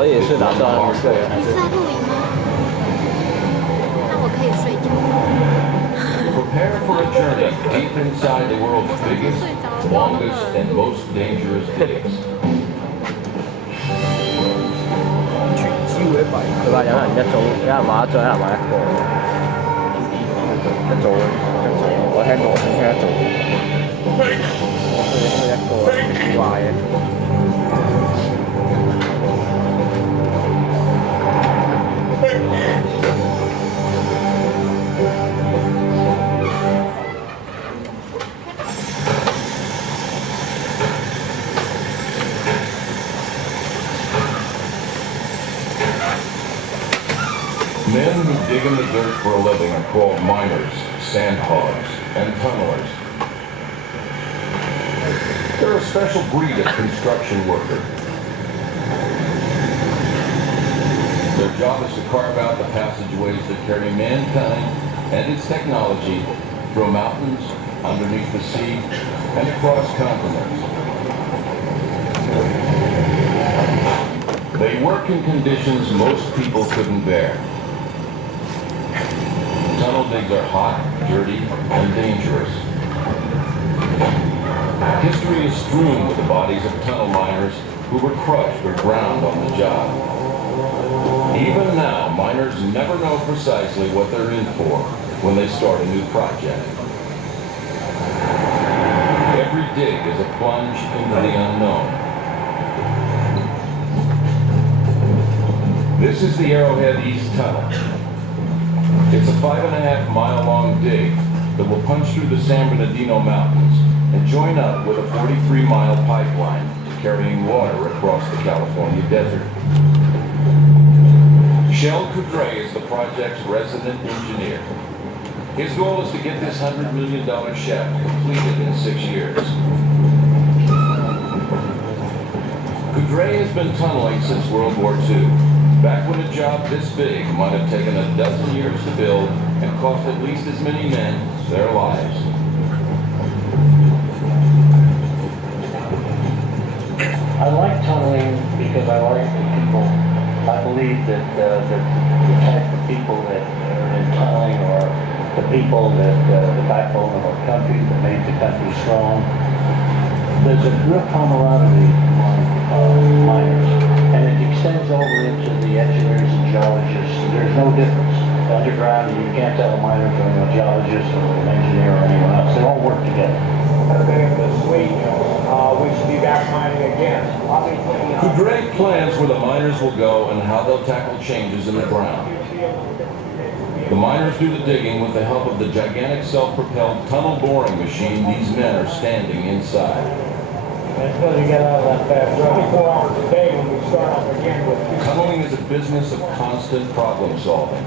可以是打算对，还是？你是在露营吗？那我可以睡觉。Prepare for a journey deep inside the world's biggest, longest, and most dangerous digs. 佢話有人一早有人買一張，有人買一個，一早我聽過，聽一早，我一個壞嘅。Men who dig in the dirt for a living are called miners, sandhogs, and tunnelers. They're a special breed of construction worker. Their job is to carve out the passageways that carry mankind and its technology through mountains, underneath the sea, and across continents. They work in conditions most people couldn't bear. Tunnel digs are hot, dirty, and dangerous. History is strewn with the bodies of tunnel miners who were crushed or drowned on the job. Even now, miners never know precisely what they're in for when they start a new project. Every dig is a plunge into the unknown. This is the Arrowhead East Tunnel. It's a 5.5-mile-long dig that will punch through the San Bernardino Mountains and join up with a 43-mile pipeline carrying water across the California desert. Shel Coudray is the project's resident engineer. His goal is to get this $100 million shaft completed in 6 years. Coudray has been tunneling since World War II. Back when a job this big might have taken a dozen years to build and cost at least as many men their lives. I like tunneling because I like the people. I believe that the type of people that are in tunneling are the people that the backbone of our country, that made the country strong. There's a real camaraderie among miners, and it extends over into the engineers and geologists. There's no difference. Underground, you can't tell a miner from a geologist or an engineer or anyone else. They all work together. We should be back mining again. Coudray plans where the miners will go and how they'll tackle changes in the ground. The miners do the digging with the help of the gigantic self-propelled tunnel boring machine these men are standing inside. That's because you get out of that 24 hours a day when we start off again with... Tunneling is a business of constant problem solving.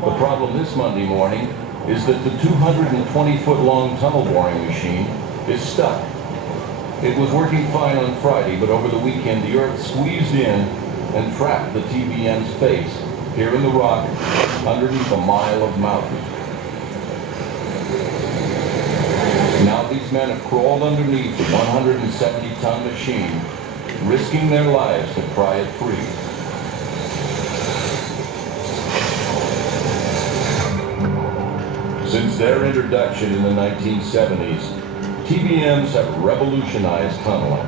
The problem this Monday morning is that the 220-foot-long tunnel boring machine is stuck. It was working fine on Friday, but over the weekend the earth squeezed in and trapped the TBM's face here in the rock underneath a mile of mountain. Now these men have crawled underneath the 170-ton machine, risking their lives to pry it free. Since their introduction in the 1970s, TBMs have revolutionized tunneling.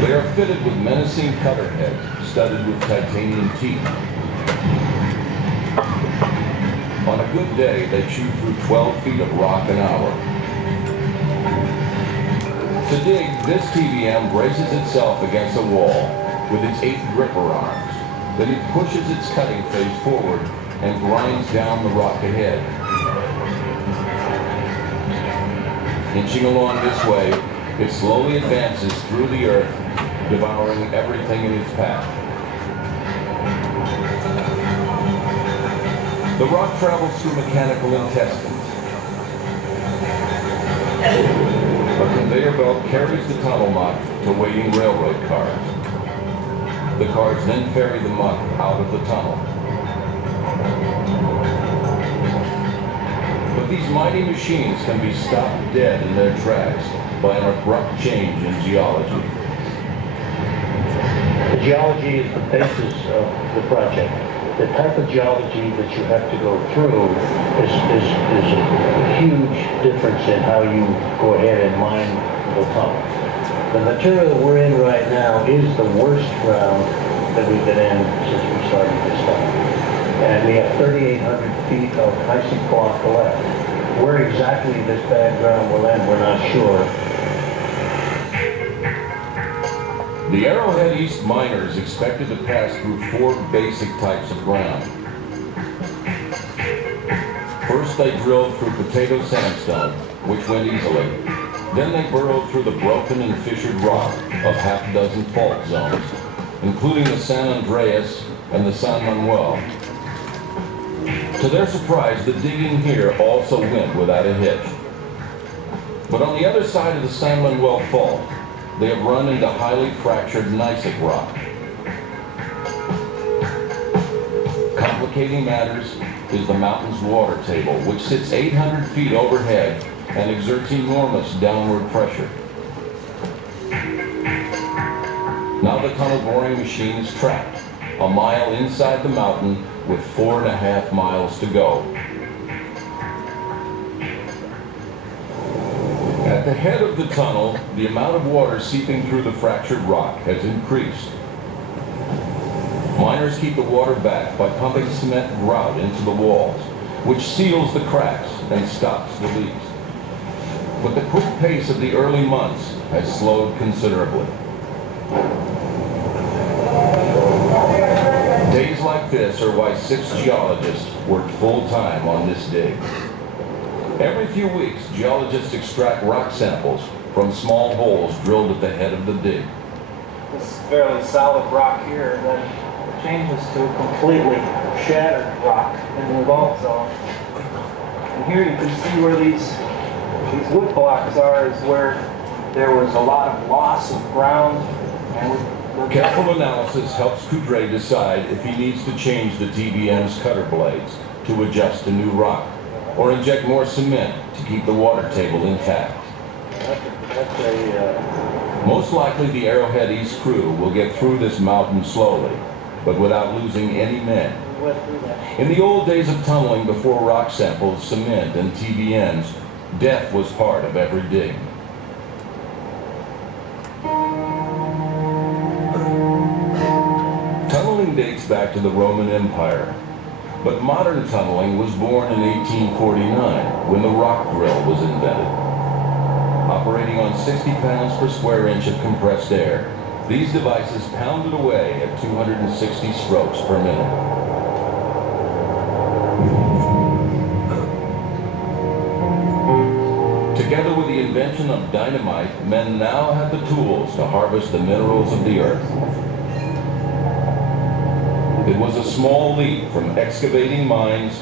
They are fitted with menacing cutter heads studded with titanium teeth. On a good day, they chew through 12 feet of rock an hour. To dig, this TBM braces itself against a wall with its 8 gripper arms. Then it pushes its cutting face forward and grinds down the rock ahead. Inching along this way, it slowly advances through the earth, devouring everything in its path. The rock travels through mechanical intestines. A conveyor belt carries the tunnel muck to waiting railroad cars. The cars then ferry the muck out of the tunnel. But these mighty machines can be stopped dead in their tracks by an abrupt change in geology. geology is the basis of the project. The type of geology that you have to go through is a huge difference in how you go ahead and mine the tunnel. The material that we're in right now is the worst ground that we've been in since we started this tunnel. And we have 3,800 feet of icing block left. Where exactly this bad ground will end, we're not sure. The Arrowhead East miners expected to pass through 4 basic types of ground. First, they drilled through potato sandstone, which went easily. Then they burrowed through the broken and fissured rock of half a dozen fault zones, including the San Andreas and the San Manuel. To their surprise, the digging here also went without a hitch. But on the other side of the San Manuel fault, they have run into highly fractured gneissic rock. Complicating matters is the mountain's water table, which sits 800 feet overhead and exerts enormous downward pressure. Now the tunnel boring machine is trapped, a mile inside the mountain with 4.5 miles to go. At the head of the tunnel, the amount of water seeping through the fractured rock has increased. Miners keep the water back by pumping cement grout into the walls, which seals the cracks and stops the leaks. But the quick pace of the early months has slowed considerably. Days like this are why 6 geologists worked full-time on this dig. Every few weeks, geologists extract rock samples from small holes drilled at the head of the dig. This fairly solid rock here then changes to a completely shattered rock in the vault zone. And here you can see where these wood blocks are, is where there was a lot of loss of ground. And careful analysis helps Coudray decide if he needs to change the TBM's cutter blades to adjust to new rock, or inject more cement to keep the water table intact. Most likely the Arrowhead East crew will get through this mountain slowly, but without losing any men. In the old days of tunneling before rock samples, cement, and TBMs, death was part of every dig. Tunneling dates back to the Roman Empire. But modern tunneling was born in 1849 when the rock drill was invented. Operating on 60 pounds per square inch of compressed air, these devices pounded away at 260 strokes per minute. Together with the invention of dynamite, men now have the tools to harvest the minerals of the earth. It was a small leap from excavating mines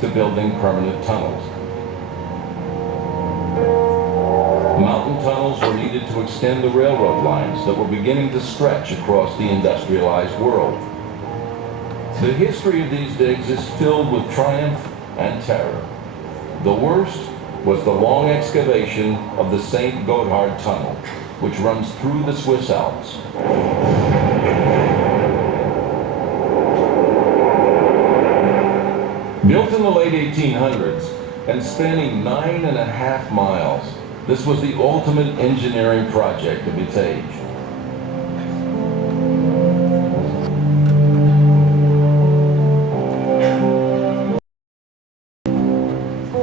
to building permanent tunnels. Mountain tunnels were needed to extend the railroad lines that were beginning to stretch across the industrialized world. The history of these digs is filled with triumph and terror. The worst was the long excavation of the St. Gotthard Tunnel, which runs through the Swiss Alps. Built in the late 1800s and spanning 9.5 miles, this was the ultimate engineering project of its age.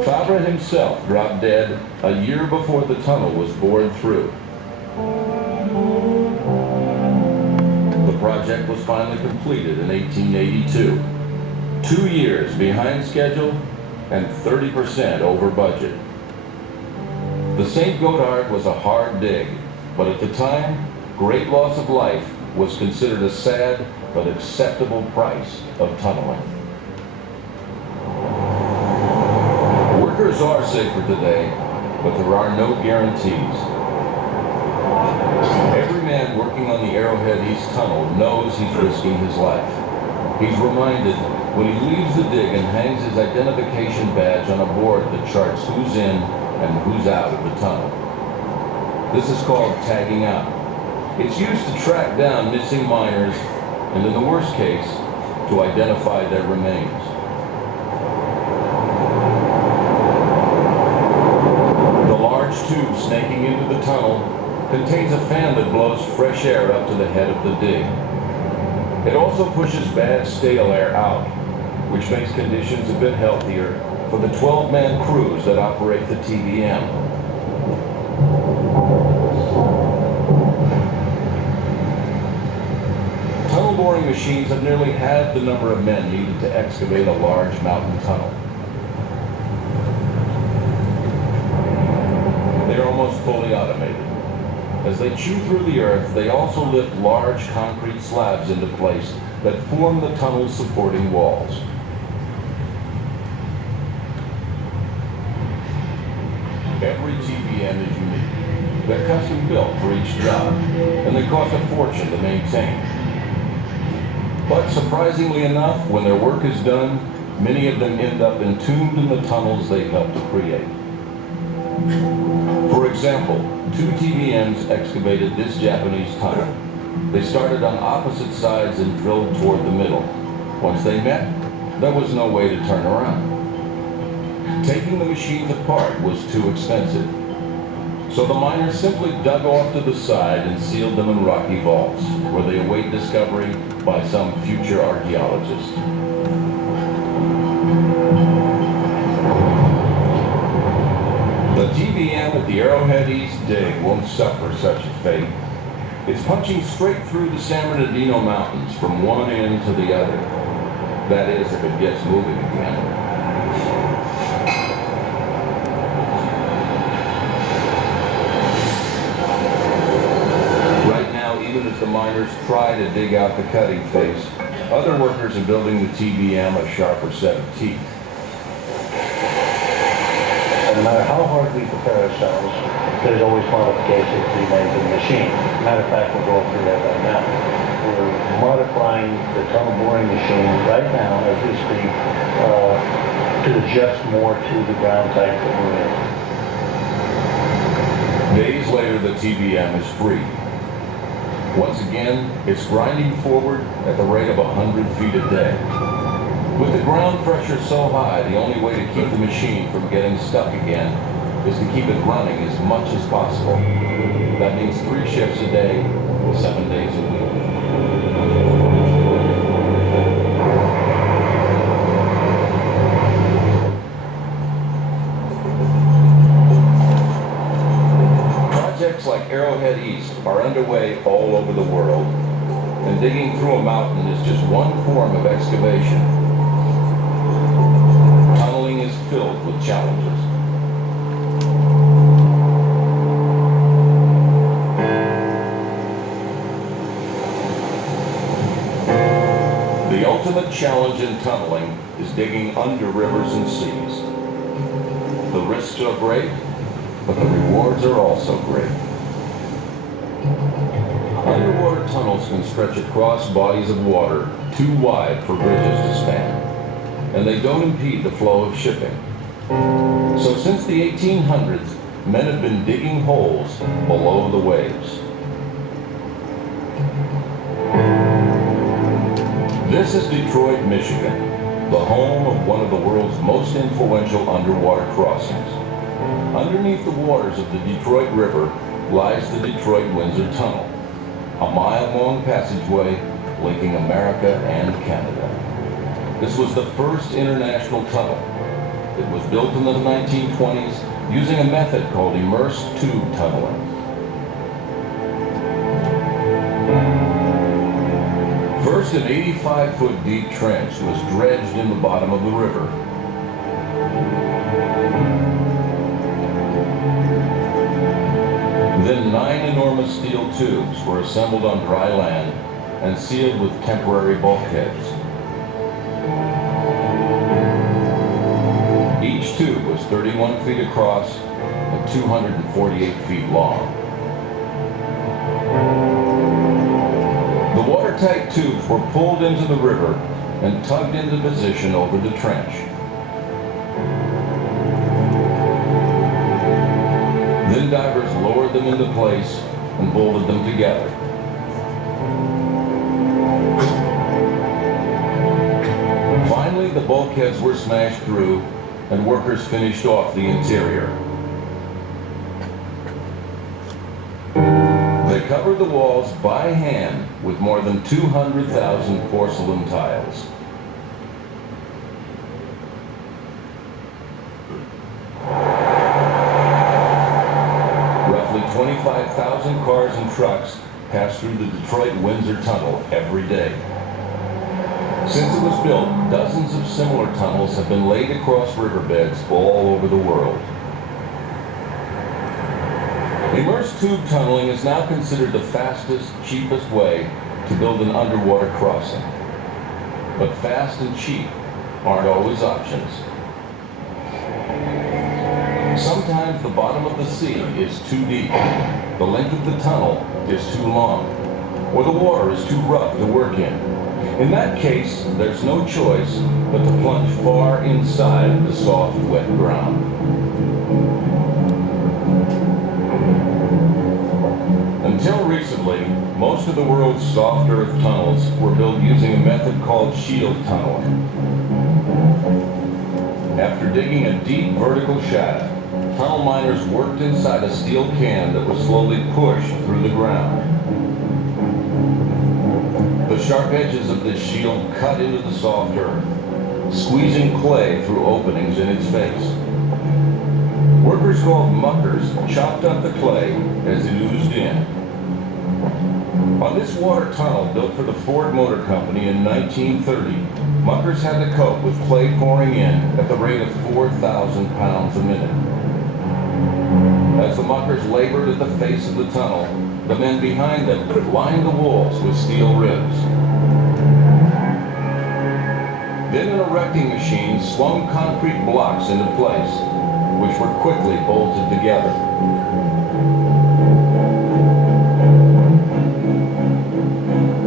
Fabre himself dropped dead a year before the tunnel was bored through. The project was finally completed in 1882. 2 years behind schedule and 30% over budget. The St. Gotthard was a hard dig, but at the time, great loss of life was considered a sad but acceptable price of tunneling. Workers are safer today, but there are no guarantees. Every man working on the Arrowhead East Tunnel knows he's risking his life. He's reminded when he leaves the dig and hangs his identification badge on a board that charts who's in and who's out of the tunnel. This is called tagging out. It's used to track down missing miners and, in the worst case, to identify their remains. The large tube snaking into the tunnel contains a fan that blows fresh air up to the head of the dig. It also pushes bad stale air out, which makes conditions a bit healthier for the 12-man crews that operate the TBM. Tunnel boring machines have nearly halved the number of men needed to excavate a large mountain tunnel. They are almost fully automated. As they chew through the earth, they also lift large concrete slabs into place that form the tunnel's supporting walls. Every TBM is unique. They're custom built for each job, and they cost a fortune to maintain. But surprisingly enough, when their work is done, many of them end up entombed in the tunnels they helped to create. For example, 2 TBMs excavated this Japanese tunnel. They started on opposite sides and drilled toward the middle. Once they met, there was no way to turn around. Taking the machines apart was too expensive. So the miners simply dug off to the side and sealed them in rocky vaults, where they await discovery by some future archaeologist. The TBM at the Arrowhead East dig won't suffer such a fate. It's punching straight through the San Bernardino Mountains from one end to the other. That is, if it gets moving again. Right now, even as the miners try to dig out the cutting face, other workers are building the TBM a sharper set of teeth. No matter how hard we prepare ourselves, there's always modifications to be made to the machine. Matter of fact, we're going through that right now. We're modifying the tunnel boring machine right now as we speak to adjust more to the ground type that we're in. Days later, the TBM is free. Once again, it's grinding forward at the rate of 100 feet a day. With the ground pressure so high, the only way to keep the machine from getting stuck again is to keep it running as much as possible. That means 3 shifts a day, 7 days a week. Projects like Arrowhead East are underway all over the world, and digging through a mountain is just one form of excavation. Tunneling is filled with challenges. The ultimate challenge in tunneling is digging under rivers and seas. The risks are great, but the rewards are also great. Underwater tunnels can stretch across bodies of water too wide for bridges to span, and they don't impede the flow of shipping. So since the 1800s, men have been digging holes below the waves. This is Detroit, Michigan, the home of one of the world's most influential underwater crossings. Underneath the waters of the Detroit River lies the Detroit-Windsor Tunnel, a mile-long passageway linking America and Canada. This was the first international tunnel. It was built in the 1920s using a method called immersed tube tunneling. First, an 85-foot deep trench was dredged in the bottom of the river. Then 9 enormous steel tubes were assembled on dry land and sealed with temporary bulkheads. Each tube was 31 feet across and 248 feet long. The watertight tubes were pulled into the river and tugged into position over the trench. Then divers lowered them into place and bolted them together. bulkheads were smashed through and workers finished off the interior. They covered the walls by hand with more than 200,000 porcelain tiles. Roughly 25,000 cars and trucks pass through the Detroit-Windsor Tunnel every day. Since it was built, dozens of similar tunnels have been laid across riverbeds all over the world. Immersed tube tunneling is now considered the fastest, cheapest way to build an underwater crossing. But fast and cheap aren't always options. Sometimes the bottom of the sea is too deep, the length of the tunnel is too long, or the water is too rough to work in. In that case, there's no choice but to plunge far inside the soft, wet ground. Until recently, most of the world's soft earth tunnels were built using a method called shield tunneling. After digging a deep vertical shaft, tunnel miners worked inside a steel can that was slowly pushed through the ground. The sharp edges of this shield cut into the soft earth, squeezing clay through openings in its face. Workers called muckers chopped up the clay as it oozed in. On this water tunnel built for the Ford Motor Company in 1930, muckers had to cope with clay pouring in at the rate of 4,000 pounds a minute. As the muckers labored at the face of the tunnel, the men behind them lined the walls with steel ribs. Then an erecting machine swung concrete blocks into place, which were quickly bolted together.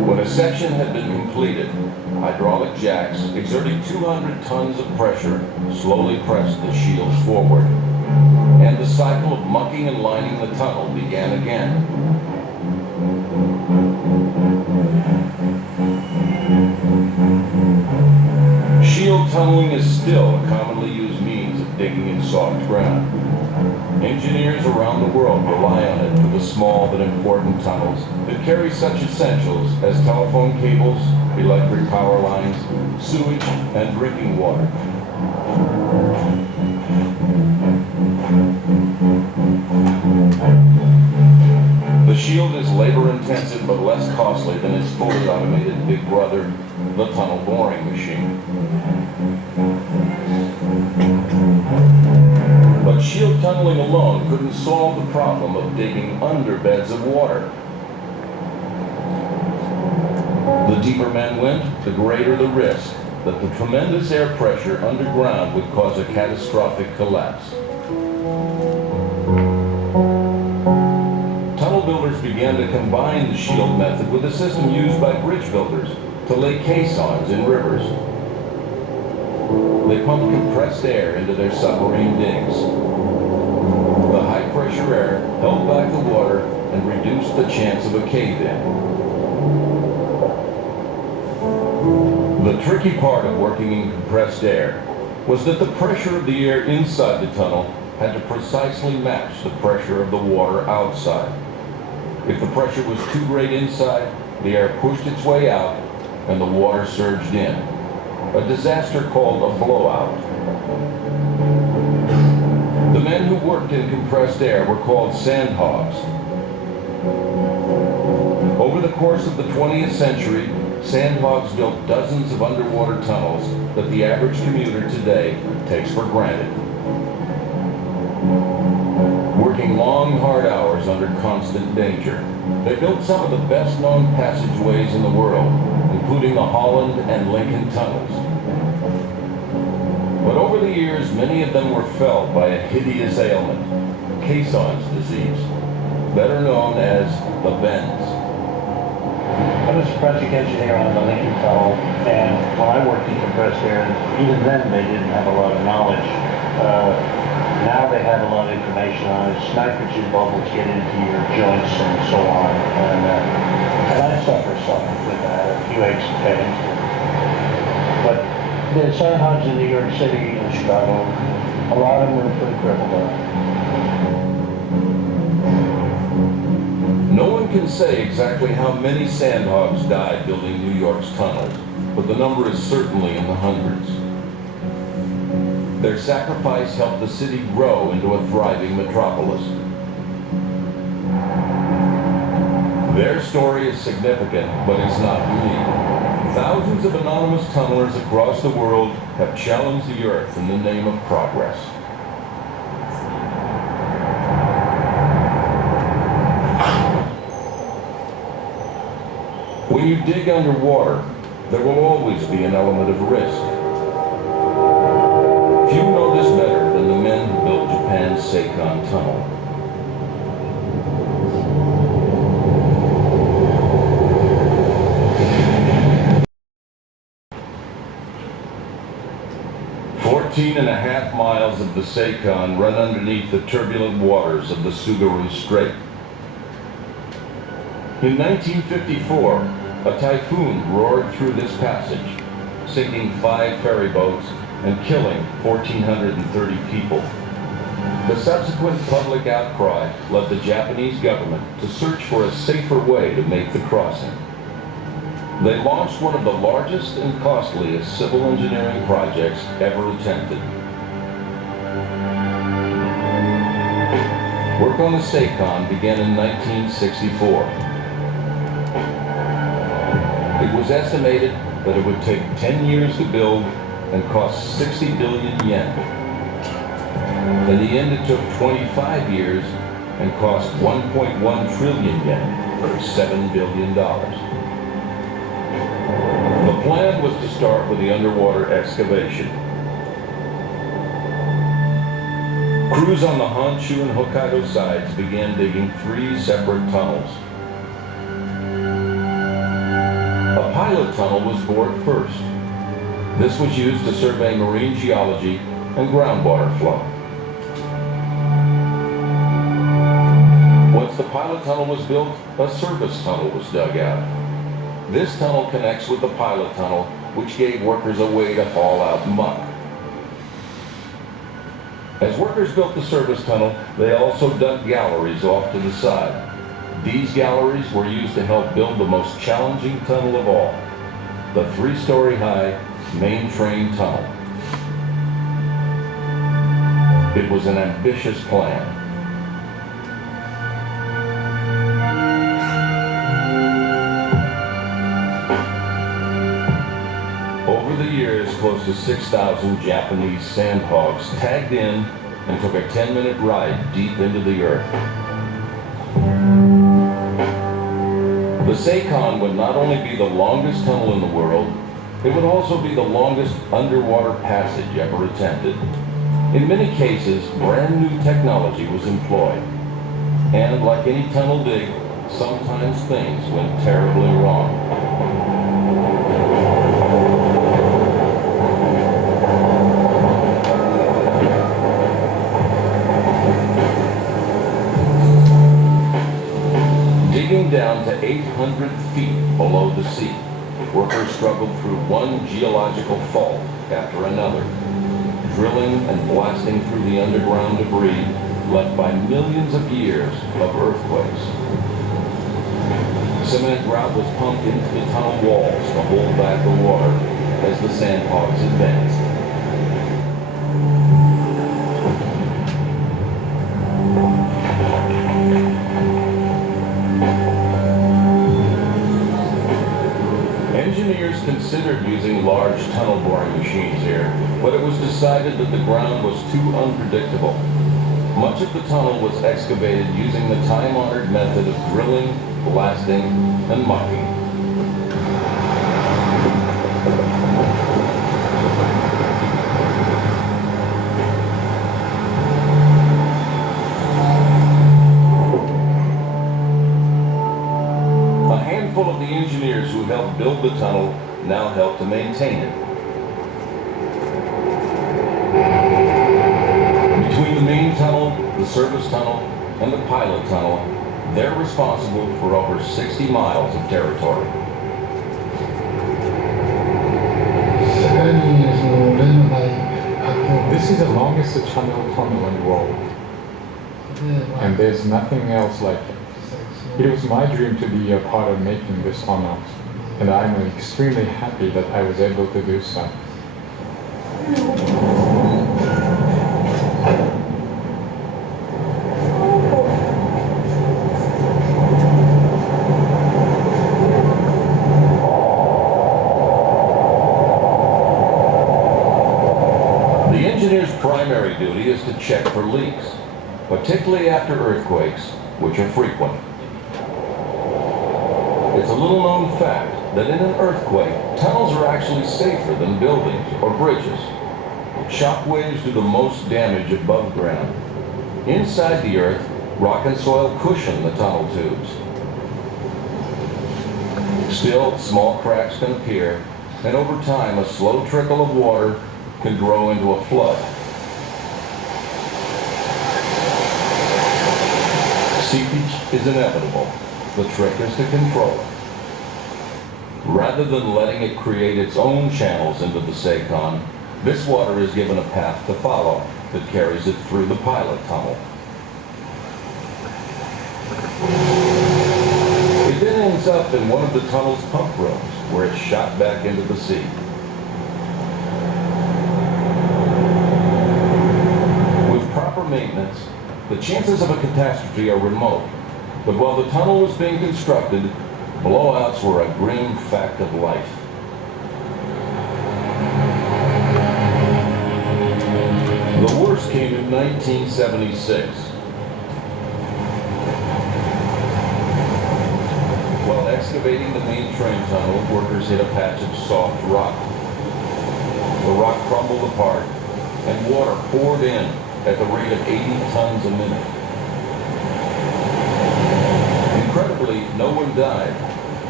When a section had been completed, hydraulic jacks exerting 200 tons of pressure slowly pressed the shield forward, and the cycle of mucking and lining the tunnel began again. Shield tunneling is still a commonly used means of digging in soft ground. Engineers around the world rely on it for the small but important tunnels that carry such essentials as telephone cables, electric power lines, sewage, and drinking water. The shield is labor-intensive but less costly than its fully automated big brother, the tunnel boring machine. But shield tunneling alone couldn't solve the problem of digging under beds of water. The deeper men went, the greater the risk that the tremendous air pressure underground would cause a catastrophic collapse. Tunnel builders began to combine the shield method with a system used by bridge builders to lay caissons in rivers. They pumped compressed air into their submarine digs. The high-pressure air held back the water and reduced the chance of a cave-in. The tricky part of working in compressed air was that the pressure of the air inside the tunnel had to precisely match the pressure of the water outside. If the pressure was too great inside, the air pushed its way out and the water surged in. A disaster called a blowout. The men who worked in compressed air were called sandhogs. Over the course of the 20th century, sandhogs built dozens of underwater tunnels that the average commuter today takes for granted. Working long, hard hours under constant danger, they built some of the best-known passageways in the world, including the Holland and Lincoln tunnels. But over the years, many of them were felled by a hideous ailment, Caisson's disease, better known as the bends. I was a project engineer on the Lincoln Tunnel, and when I worked in compressed air, even then they didn't have a lot of knowledge. Now they have a lot of information on it. Nitrogen bubbles get into your joints and so on. And I suffer some with that, a few aches and pains. But the sandhogs in New York City and Chicago, a lot of them are pretty critical. No one can say exactly how many sandhogs died building New York's tunnels, but the number is certainly in the hundreds. Their sacrifice helped the city grow into a thriving metropolis. Their story is significant, but it's not unique. Thousands of anonymous tunnelers across the world have challenged the earth in the name of progress. When you dig underwater, there will always be an element of risk. Few know this better than the men who built Japan's Seikon Tunnel. And a half miles of the Seikon run underneath the turbulent waters of the Tsugaru Strait. In 1954, a typhoon roared through this passage, sinking 5 ferry boats and killing 1,430 people. The subsequent public outcry led the Japanese government to search for a safer way to make the crossing. They launched one of the largest and costliest civil engineering projects ever attempted. Work on the Seikon began in 1964. It was estimated that it would take 10 years to build and cost 60 billion yen. In the end, it took 25 years and cost 1.1 trillion yen, or $7 billion. The plan was to start with the underwater excavation. Crews on the Honshu and Hokkaido sides began digging 3 separate tunnels. A pilot tunnel was bored first. This was used to survey marine geology and groundwater flow. Once the pilot tunnel was built, a service tunnel was dug out. This tunnel connects with the pilot tunnel, which gave workers a way to haul out muck. As workers built the service tunnel, they also dug galleries off to the side. These galleries were used to help build the most challenging tunnel of all, the 3-story high main train tunnel. It was an ambitious plan. Over the years, close to 6,000 Japanese sandhogs tagged in and took a 10-minute ride deep into the earth. The Seikon would not only be the longest tunnel in the world, it would also be the longest underwater passage ever attempted. In many cases, brand new technology was employed. And like any tunnel dig, sometimes things went terribly wrong. Digging down to 800 feet below the sea, workers struggled through one geological fault after another, drilling and blasting through the underground debris left by millions of years of earthquakes. Cement grout was pumped into the tunnel walls to hold back the water as the sandhogs advanced. Engineers considered using large tunnel boring machines here, but it was decided that the ground was too unpredictable. Much of the tunnel was excavated using the time-honored method of drilling, blasting, and mucking. A handful of the engineers who helped build the tunnel now help to maintain it. Between the main tunnel, the service tunnel, and the pilot tunnel, they're responsible for over 60 miles of territory. 7 years tunnel in the world. And there's nothing else like it. It was my dream to be a part of making this tunnel, and I'm extremely happy that I was able to do so. The engineer's primary duty is to check for leaks, particularly after earthquakes, which are frequent. It's a little known fact that in an earthquake, tunnels are actually safer than buildings or bridges. Shock waves do the most damage above ground. Inside the earth, rock and soil cushion the tunnel tubes. Still, small cracks can appear, and over time, a slow trickle of water can grow into a flood. Seepage is inevitable. The trick is to control it. Rather than letting it create its own channels into the Seikon, this water is given a path to follow that carries it through the pilot tunnel. It then ends up in one of the tunnel's pump rooms, where it's shot back into the sea. With proper maintenance, the chances of a catastrophe are remote. But while the tunnel was being constructed, blowouts were a grim fact of life. The worst came in 1976. While excavating the main train tunnel, workers hit a patch of soft rock. The rock crumbled apart, and water poured in at the rate of 80 tons a minute. Incredibly, no one died,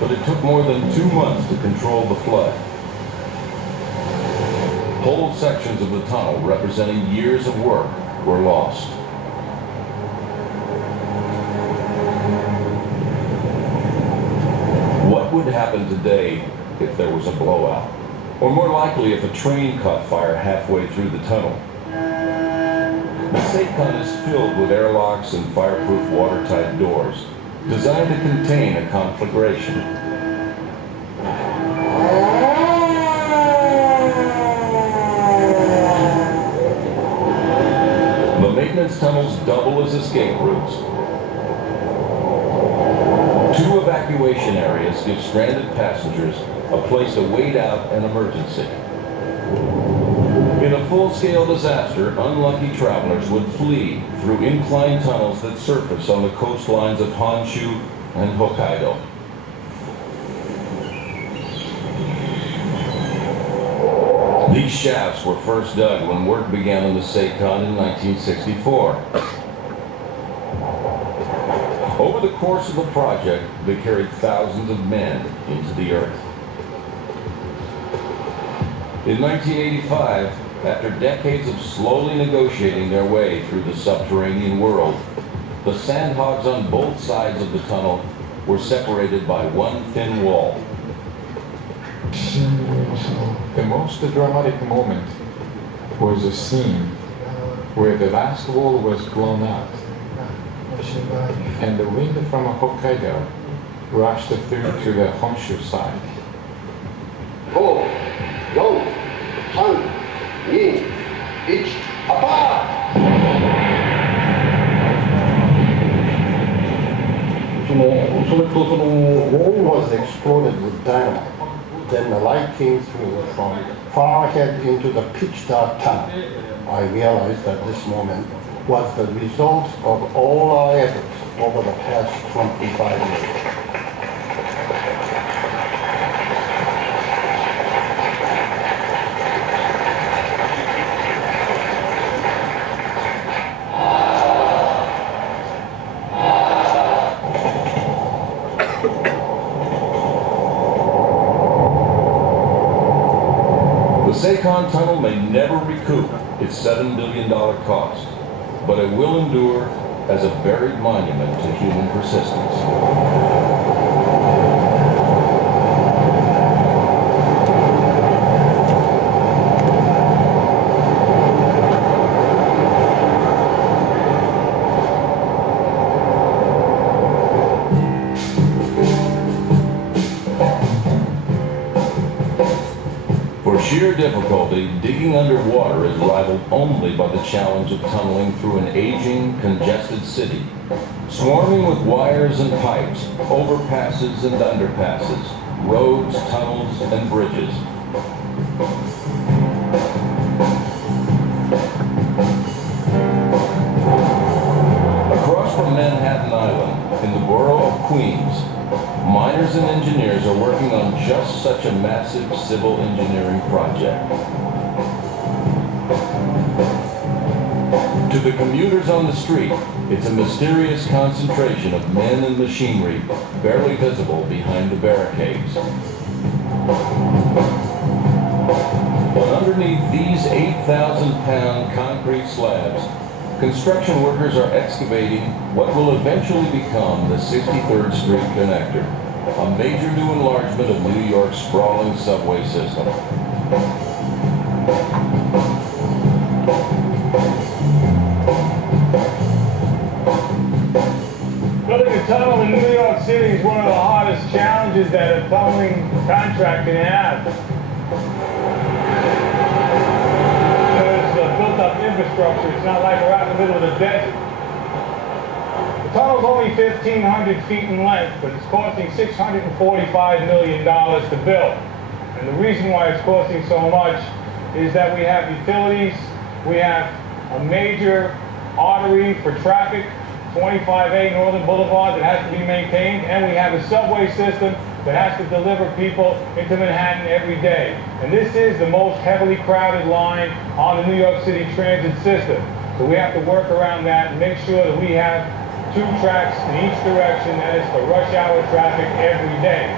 but it took more than 2 months to control the flood. Whole sections of the tunnel, representing years of work, were lost. What would happen today if there was a blowout? Or more likely, if a train caught fire halfway through the tunnel? The Seikon is filled with airlocks and fireproof watertight doors, designed to contain a conflagration. The maintenance tunnels double as escape routes. 2 evacuation areas give stranded passengers a place to wait out an emergency. In a full-scale disaster, unlucky travelers would flee through inclined tunnels that surface on the coastlines of Honshu and Hokkaido. These shafts were first dug when work began on the Seikon in 1964. Over the course of the project, they carried thousands of men into the earth. In 1985, after decades of slowly negotiating their way through the subterranean world, the sandhogs on both sides of the tunnel were separated by one thin wall. The most dramatic moment was a scene where the last wall was blown out, and the wind from Hokkaido rushed through to the Honshu side. 5、4、3、2、1、アパーwall was exploded with dynamite. Then the light came through from far ahead into the pitch dark tunnel. I realized that this moment was the result of all our efforts over the past 25 years. The Seikon Tunnel may never recoup its $7 billion cost, but it will endure as a buried monument to human persistence. sheer difficulty, digging underwater is rivaled only by the challenge of tunneling through an aging, congested city, swarming with wires and pipes, overpasses and underpasses, roads, tunnels, and bridges. Across from Manhattan Island, in the borough of Queens, miners and engineers are working on just such a massive civil engineering project. To the commuters on the street, it's a mysterious concentration of men and machinery barely visible behind the barricades. But underneath these 8,000-pound concrete slabs, construction workers are excavating what will eventually become the 63rd Street Connector, a major new enlargement of New York's sprawling subway system. Building a tunnel in New York City is one of the hardest challenges that a tunneling contract can have. There's built-up infrastructure. It's not like we're out in the middle of the desert. The tunnel's only 1,500 feet in length, but it's costing $645 million to build. And the reason why it's costing so much is that we have utilities, we have a major artery for traffic, 25A Northern Boulevard, that has to be maintained, and we have a subway system that has to deliver people into Manhattan every day. And this is the most heavily crowded line on the New York City transit system. So we have to work around that and make sure that we have 2 tracks in each direction, that is for rush hour traffic every day.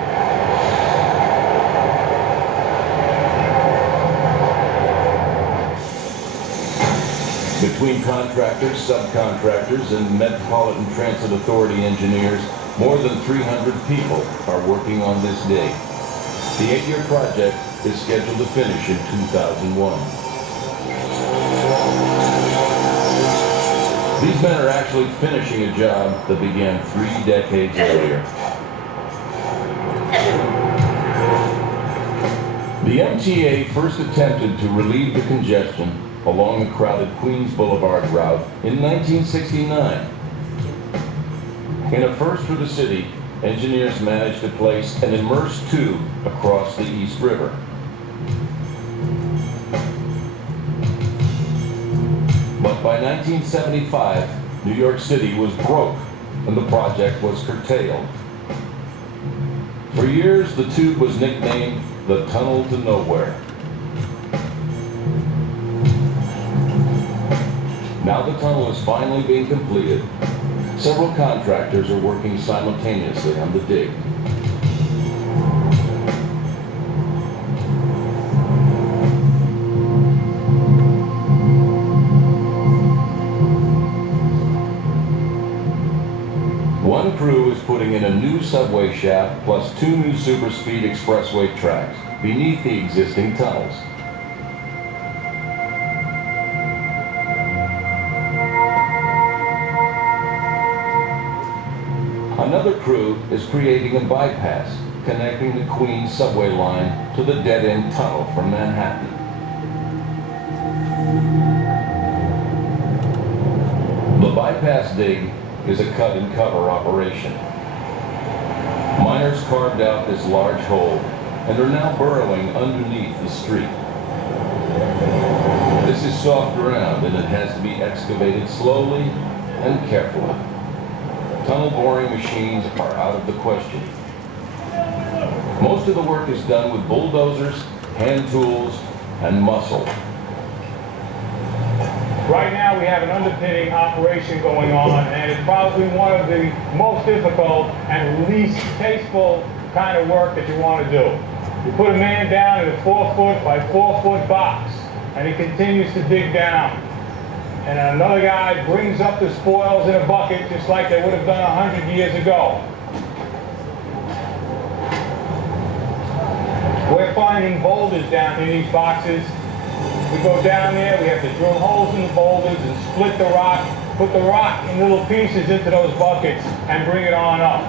Between contractors, subcontractors, and Metropolitan Transit Authority engineers, more than 300 people are working on this day. The 8-year project is scheduled to finish in 2001. These men are actually finishing a job that began 3 decades earlier. The MTA first attempted to relieve the congestion along the crowded Queens Boulevard route in 1969. In a first for the city, engineers managed to place an immersed tube across the East River. But by 1975, New York City was broke and the project was curtailed. For years, the tube was nicknamed the Tunnel to Nowhere. Now the tunnel is finally being completed. Several contractors are working simultaneously on the dig. One crew is putting in a new subway shaft plus 2 new super-speed expressway tracks beneath the existing tunnels. Another crew is creating a bypass connecting the Queens subway line to the dead-end tunnel from Manhattan. The bypass dig is a cut-and-cover operation. Miners carved out this large hole and are now burrowing underneath the street. This is soft ground and it has to be excavated slowly and carefully. Tunnel boring machines are out of the question. Most of the work is done with bulldozers, hand tools, and muscle. Right now we have an underpinning operation going on, and it's probably one of the most difficult and least tasteful kind of work that you want to do. You put a man down in a 4-foot by 4-foot box, and he continues to dig down. And another guy brings up the spoils in a bucket just like they would have done 100 years ago. We're finding boulders down in these boxes. We go down there, we have to drill holes in the boulders and split the rock, put the rock in little pieces into those buckets and bring it on up.